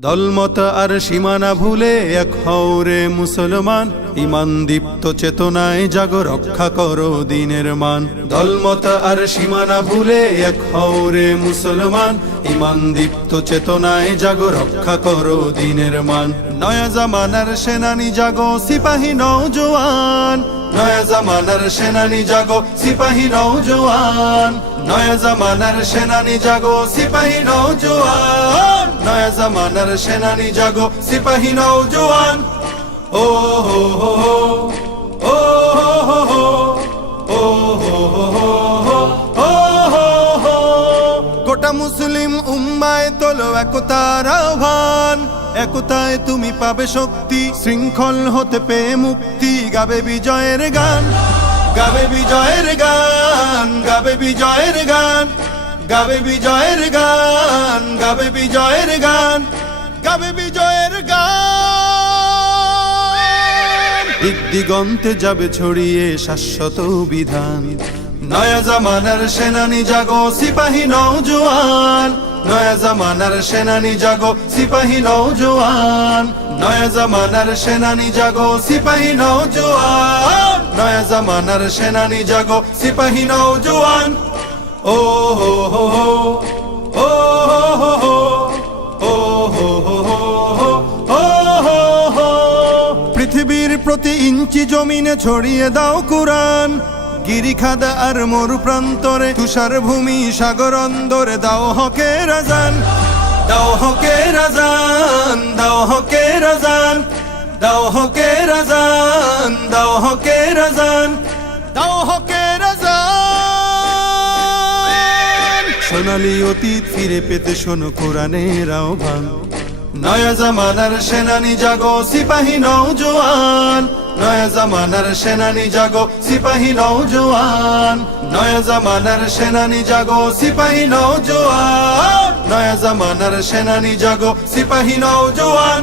দলমত আর সীমানা ভুলে এক হৌরে মুসলমান। ইমান দীপ্ত চেতনায় জাগ, রক্ষা করো দিনের মান। দলমত আর সীমানা ভুলে এক হৌরে মুসলমান। ইমান দীপ্ত চেতনায় জাগো, রক্ষা করো দিনের মান। নয়া জামানার সেনানি জাগো, সিপাহী নৌজওয়ান নয়া জামানার সেনানি জাগো, সিপাহী নৌজওয়ান নয়া জামানার সেনানি জাগো, সিপাহী নৌজওয়ান নয়া জামানার সেনানি জাগো, সিপাহী নৌজওয়ান ও হো হো ও হো হো হো হো হো হো হো। গোটা মুসলিম উম্মায় তোলো একতার আহ্বান। একতায় তুমি পাবে শক্তি, শৃঙ্খল হতে পেয়ে মুক্তি, গাবে বিজয়ের গান। গাবে বিজয়ের গান, গাবে বিজয়ের গান, গাবে বিজয়ের গান, গাবে বিজয়ের গান, গাবে বিজয়ের গান। দিগন্তে যাবে ছড়িয়ে শাশ্বত বিধান। নয়া জামানার সেনানি জাগো সিপাহী নৌজওয়ান নয়া জামানার সেনানি জাগো, সিপাহী নৌজওয়ান নয়া জামানার সেনানি জাগো, সিপাহী নৌজওয়ান নয়া জামানার সেনানি জাগো, সিপাহী নৌজওয়ান ও হো হো ও হো হো হো হো, ও হো হো। পৃথিবীর প্রতি ইঞ্চি জমিনে ছড়িয়ে দাও কুরআন। গিরিখাদ আর মরু প্রান্তরে তুষার ভূমি সাগর অন্দরে দাও হকে রাজান, দাও হকে রাজান, দাও হকে রাজান, দাও হকে রাজান, দাও হকে রাজান, দাও হকে রাজান। সোনালি অতীত ফিরে পেতে শোনো কোরআনের আহ্বান। নয়া জামানার সেনানি জাগো সিপাহী নৌজওয়ান নয়া জামানার সেনানি জাগো, সিপাহী নৌজওয়ান নয়া জামানার সেনানি জাগো, সিপাহী নৌজওয়ান নয়া জামানার সেনানি জাগো, সিপাহী নৌজওয়ান